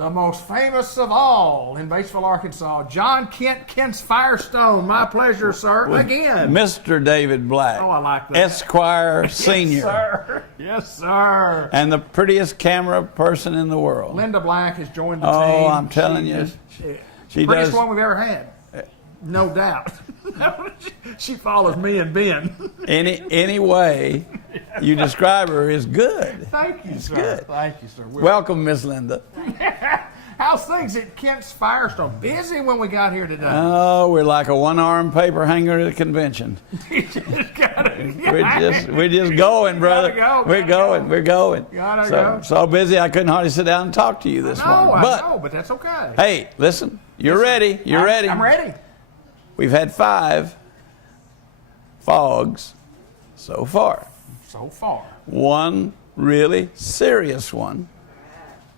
the most famous of all in Batesville, Arkansas, John Kent's Firestone. My pleasure, sir. Again. Mr. David Black. Oh, I like that. Esquire Senior. Yes, sir. Yes, sir. And the prettiest camera person in the world. Linda Black has joined the team. Oh, I'm telling you. She prettiest one we've ever had. No doubt. She follows me and Ben. Any way you describe her is good. Thank you, sir. Good. Thank you, sir. Welcome, Miss Linda. How's things at Kent's Firestone? Busy when we got here today. Oh, we're like a one-armed paper hanger at a convention. We're just going, brother. We're going. So busy I couldn't hardly sit down and talk to you this morning. I know, but that's okay. Hey, listen, you're ready. You're ready. I'm ready. We've had 5 fogs so far. One really serious one.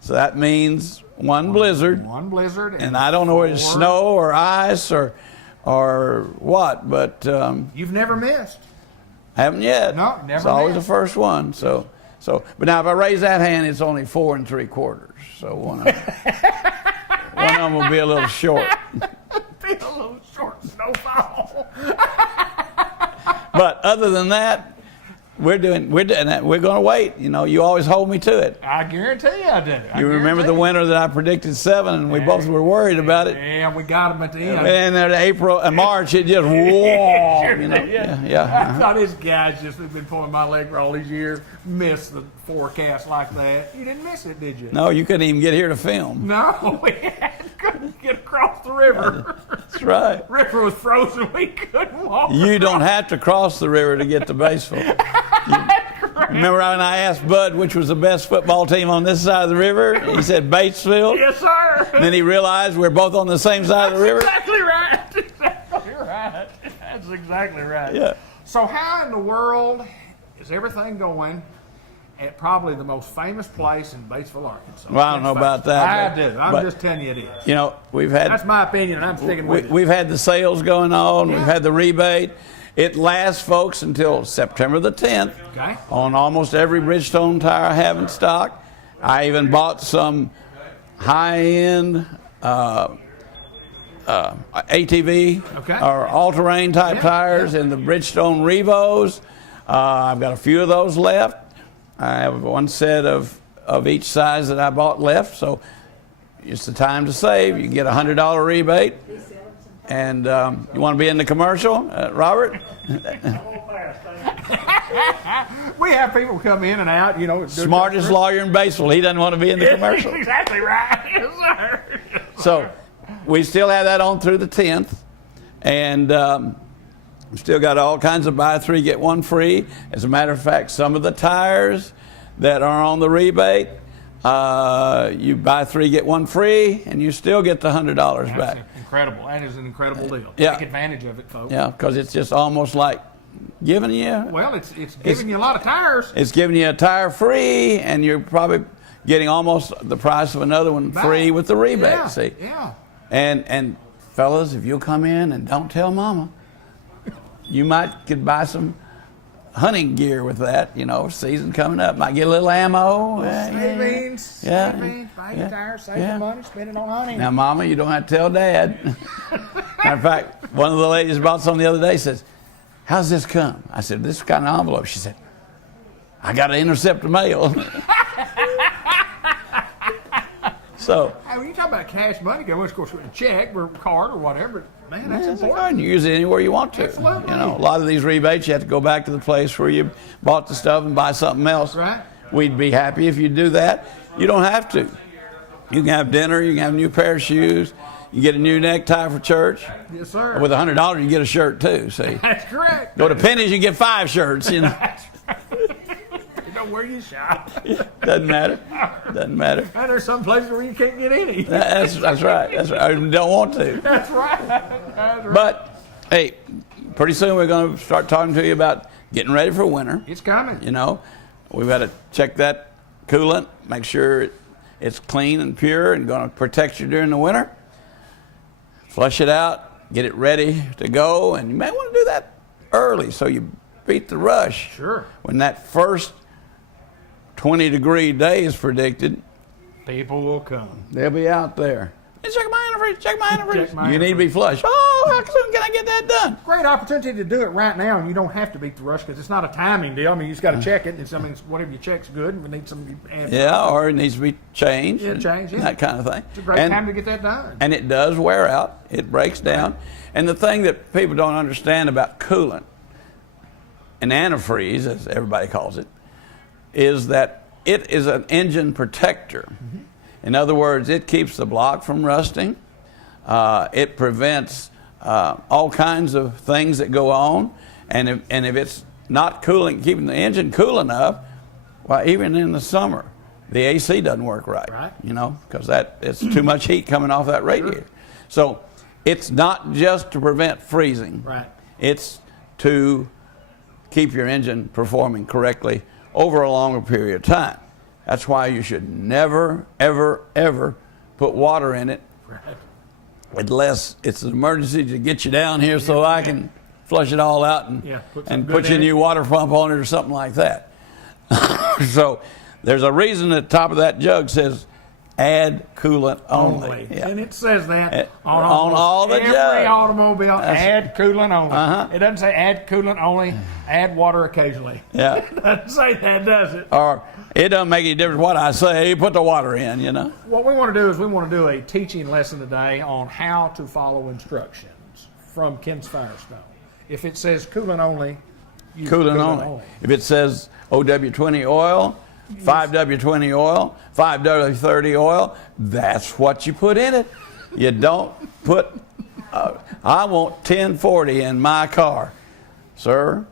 So that means one blizzard. One blizzard. And I don't know whether it's snow or ice or what, but you've never missed. Haven't yet. No, never. It's always the first one. So but now if I raise that hand, it's only 4 3/4. So one of them will be a little short. Be a little short snowfall. But other than that, we're doing that. We're going to wait. You know, you always hold me to it. I guarantee you I do. You remember the winter that I predicted 7, and we both were worried about it. Yeah, we got them at the end. And then April and March, it just whoa. You know, yeah. I thought this guy's just been pulling my leg for all these years. Missed the forecast like that. You didn't miss it, did you? No, you couldn't even get here to film. No, we couldn't get across the river. That's right. River was frozen. We couldn't walk. You don't have to cross the river to get to Batesville. Remember when I asked Bud which was the best football team on this side of the river? He said Batesville. Yes, sir. And then he realized we're both on the same side of the river. Exactly right. Exactly right. That's exactly right. Yeah. So how in the world is everything going at probably the most famous place in Batesville, Arkansas? Well, I don't know about that. I do. I'm just telling you it is. You know, That's my opinion, and I'm sticking with it. We've had the sales going on. Yeah. We've had the rebate. It lasts, folks, until September the 10th. Okay. On almost every Bridgestone tire I have in stock. I even bought some high-end ATV or all-terrain type tires in the Bridgestone Revos. I've got a few of those left. I have one set of each size that I bought left, so it's the time to save. You can get a $100 rebate. And you want to be in the commercial, Robert? We have people come in and out, you know. Smartest lawyer in Batesville. He doesn't want to be in the commercial. Exactly right. Yes, sir. So we still have that on through the 10th. And we still got all kinds of buy 3, get 1 free. As a matter of fact, some of the tires that are on the rebate, you buy 3, get 1 free, and you still get the $100 back. Incredible. That is an incredible deal. Yeah. Take advantage of it, folks. Yeah, because it's just almost like giving you. Well, it's giving you a lot of tires. It's giving you a tire free, and you're probably getting almost the price of another one free with the rebate. Yeah, see? Yeah. And fellas, if you'll come in and don't tell Mama, you could buy some hunting gear with that. You know, season coming up, might get a little ammo. Savings. Buy your tires, save your money, spend it on hunting. Now, Mama, you don't have to tell Dad. Matter of fact, one of the ladies bought some the other day. Says, "How's this come?" I said, "This kind of envelope." She said, "I got to intercept the mail." So, hey, when you talk about cash money, of course, with a check or card or whatever, man, that's important. You can use it anywhere you want to. Absolutely. You know, a lot of these rebates, you have to go back to the place where you bought the stuff and buy something else. Right. We'd be happy if you do that. You don't have to. You can have dinner. You can have a new pair of shoes. You get a new necktie for church. Yes, sir. With $100, you get a shirt too. See. That's correct. Go to Penny's, you get 5 shirts. You know. You know where you shop. Doesn't matter. Doesn't matter. And there's some places where you can't get any. That's right. That's right. I don't want to. That's right. That's right. But hey, pretty soon we're going to start talking to you about getting ready for winter. It's coming. You know, we've got to check that coolant, make sure it's clean and pure and going to protect you during the winter. Flush it out, get it ready to go, and you may want to do that early so you beat the rush. Sure. When that first 20-degree day is predicted, People will come. They'll be out there. Hey, check my antifreeze, check my antifreeze. Check my You need to be flush. Oh, how soon can I get that done? Great opportunity to do it right now, and you don't have to beat the rush because it's not a timing deal. I mean, you just got to check it. It's, I mean, whatever you check's good. We need some. Yeah, or it needs to be changed. Yeah, change. Yeah. That kind of thing. It's a great time to get that done. And it does wear out. It breaks down. And the thing that people don't understand about coolant and antifreeze, as everybody calls it, is that it is an engine protector. Mm-hmm. In other words, it keeps the block from rusting. It prevents all kinds of things that go on. And if it's not cooling, keeping the engine cool enough, well, even in the summer, the AC doesn't work right. You know, because it's too much heat coming off that radiator. Sure. So it's not just to prevent freezing. Right. It's to keep your engine performing correctly over a longer period of time. That's why you should never, ever, ever put water in it, right, unless it's an emergency to get you down here so I can flush it all out and put you a new water pump on it or something like that. So there's a reason at the top of that jug says add coolant only. Yeah. And it says that on all the every jugs. automobile, add coolant only. It doesn't say add coolant only, add water occasionally. Yeah. It doesn't say that, does it? Or it doesn't make any difference what I say, you put the water in, you know. What we want to do is we want to do a teaching lesson today on how to follow instructions from Ken's Firestone. If it says coolant only, use coolant only. If it says OW20 oil, 5W20 oil, 5W30 oil, that's what you put in it. You don't put, I want 1040 in my car. Sir,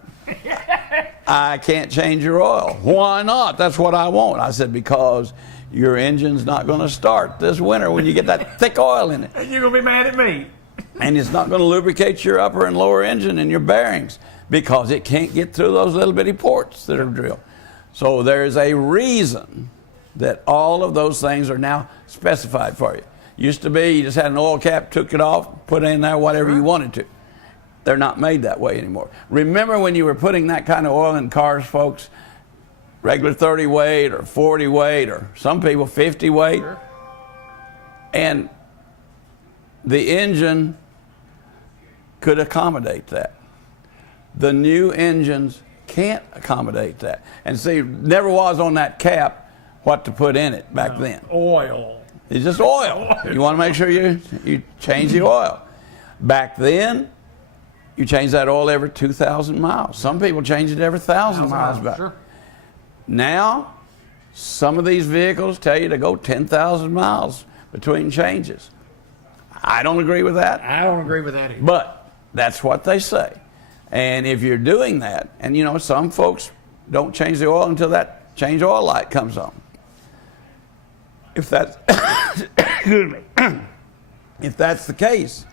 I can't change your oil. Why not? That's what I want. I said, because your engine's not going to start this winter when you get that thick oil in it. And you're going to be mad at me. And it's not going to lubricate your upper and lower engine and your bearings because it can't get through those little bitty ports that are drilled. So there's a reason that all of those things are now specified for you. Used to be you just had an oil cap, took it off, put it in there whatever you wanted to. They're not made that way anymore. Remember when you were putting that kind of oil in cars, folks, regular 30 weight or 40 weight or some people 50 weight, Sure. And the engine could accommodate that. The new engines can't accommodate that. And see, never was on that cap what to put in it back then. Oil. It's just oil. You want to make sure you change the oil. Back then, you change that oil every 2,000 miles. Some people change it every 1,000 miles back. Sure. Now, some of these vehicles tell you to go 10,000 miles between changes. I don't agree with that. I don't agree with that either. But that's what they say. And if you're doing that, and you know, some folks don't change the oil until that change oil light comes on. If that's, excuse me, if that's the case,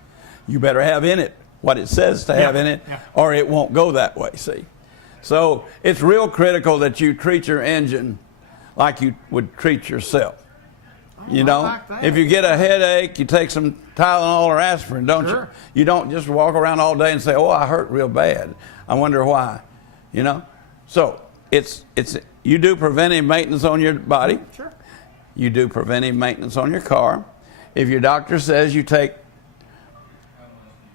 you better have in it what it says to have in it, or it won't go that way, see. So it's real critical that you treat your engine like you would treat yourself. You know, like if you get a headache, you take some Tylenol or aspirin, don't Sure. you? You don't just walk around all day and say, "Oh, I hurt real bad. I wonder why." You know, so it's you do preventive maintenance on your body. Sure. You do preventive maintenance on your car. If your doctor says you take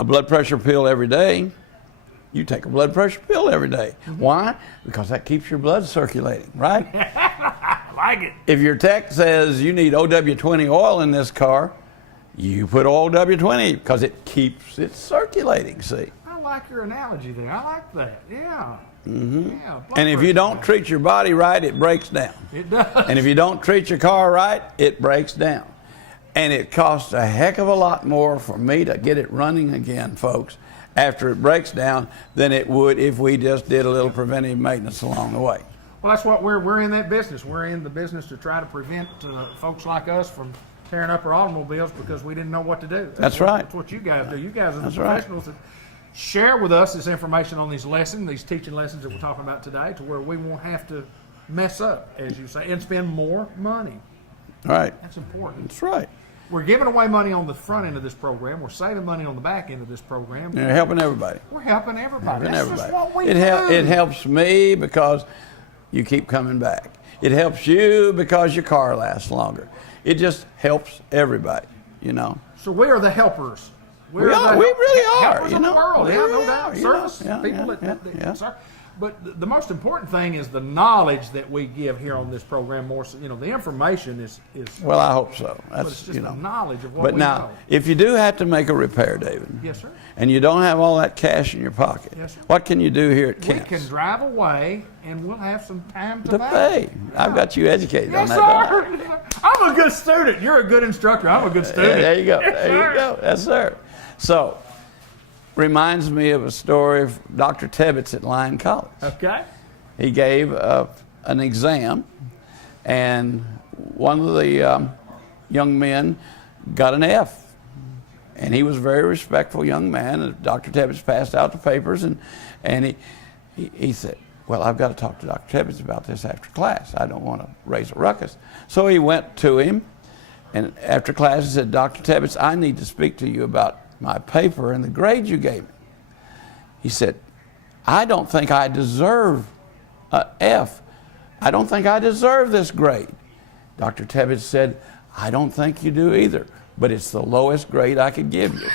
a blood pressure pill every day, you take a blood pressure pill every day. Mm-hmm. Why? Because that keeps your blood circulating, right? I like it. If your tech says you need OW20 oil in this car, you put OW20 because it keeps it circulating, see? I like your analogy there. I like that. Yeah. Mm-hmm. Yeah, and if you don't treat your body right, it breaks down. It does. And if you don't treat your car right, it breaks down. And it costs a heck of a lot more for me to get it running again, folks, after it breaks down than it would if we just did a little preventive maintenance along the way. Well, that's what we're in that business. We're in the business to try to prevent folks like us from tearing up our automobiles because we didn't know what to do. That's right. That's what you guys do. You guys are the That's right. professionals that share with us this information on these lessons, these teaching lessons that we're talking about today, to where we won't have to mess up, as you say, and spend more money. Right. That's important. That's right. We're giving away money on the front end of this program. We're saving money on the back end of this program. You're helping everybody. We're helping everybody. Helping That's everybody. just what we It do. helps me because you keep coming back. It helps you because your car lasts longer. It just helps everybody, you know. So we are the helpers. We really are, helpers you of know. the world. We Yeah, really no doubt. are, you know. Service Yeah, people yeah, that yeah. serve. But the most important thing is the knowledge that we give here on this program. More, so, you know, the information is. Well, I hope so. But it's just you know. the knowledge of what But we now, know. if you do have to make a repair, David, Yes, sir. and you don't have all that cash in your pocket, Yes, sir. what can you do here at We Kent's? can drive away, and we'll have some time To pay. I've got you educated on Yes, that. don't I? sir. I'm a good student. You're a good instructor. I'm a good student. There you go. Yes, There sir. you go. Yes, sir. So, reminds me of a story of Dr. Tebbets at Lyon College. Okay. He gave an exam, and one of the young men got an F. And he was a very respectful young man. And Dr. Tebbets passed out the papers, and he said, well, I've got to talk to Dr. Tebbets about this after class. I don't want to raise a ruckus. So he went to him, and after class he said, Dr. Tebbets, I need to speak to you about my paper and the grade you gave me. He said, I don't think I deserve an F. I don't think I deserve this grade. Dr. Tebbets said, I don't think you do either, but it's the lowest grade I could give you.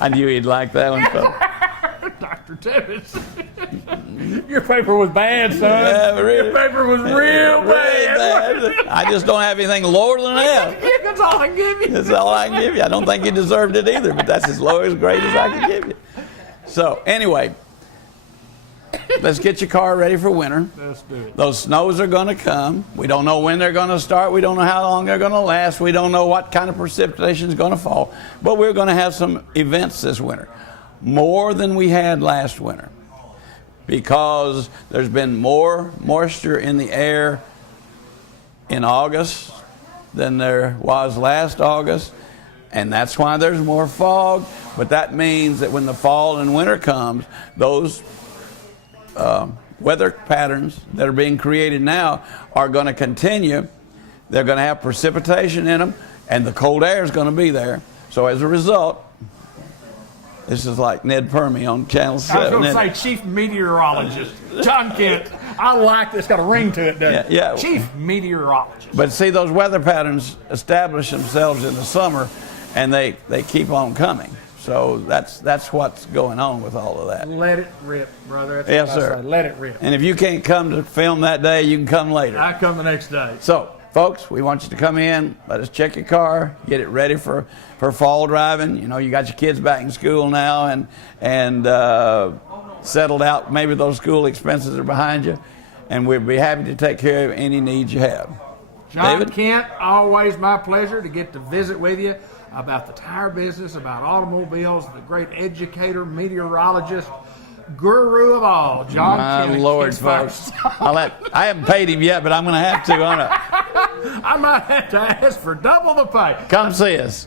I knew he'd like that one, folks. Dr. Tebbets. Your paper was bad, son. Yeah, really. Your paper was real bad. Really bad. I just don't have anything lower than an F. That's all I give you. That's all I can give you. I don't think you deserved it either, but that's as low as grade as I can give you. So anyway, let's get your car ready for winter. Let's do it. Those snows are going to come. We don't know when they're going to start. We don't know how long they're going to last. We don't know what kind of precipitation is going to fall. But we're going to have some events this winter, more than we had last winter, because there's been more moisture in the air in August than there was last August, and that's why there's more fog. But that means that when the fall and winter comes, those weather patterns that are being created now are going to continue. They're going to have precipitation in them, and the cold air is going to be there. So as a result, this is like Ned Permy on Channel 7. I was going to say Chief Meteorologist, John Kent. I like this. It's got a ring to it, doesn't it? Yeah. Chief Meteorologist. But see, those weather patterns establish themselves in the summer, and they keep on coming. So that's what's going on with all of that. Let it rip, brother. That's Yes, what I sir. say. Let it rip. And if you can't come to film that day, you can come later. I come the next day. So, folks, we want you to come in, let us check your car, get it ready for fall driving. You know, you got your kids back in school now and settled out. Maybe those school expenses are behind you, and we'd be happy to take care of any needs you have. John David? Kent, always my pleasure to get to visit with you about the tire business, about automobiles, the great educator, meteorologist, guru of all, John My Kent. Lord, Kids folks. First. I haven't paid him yet, but I'm going to have to, aren't I? I might have to ask for double the pay. Come see us.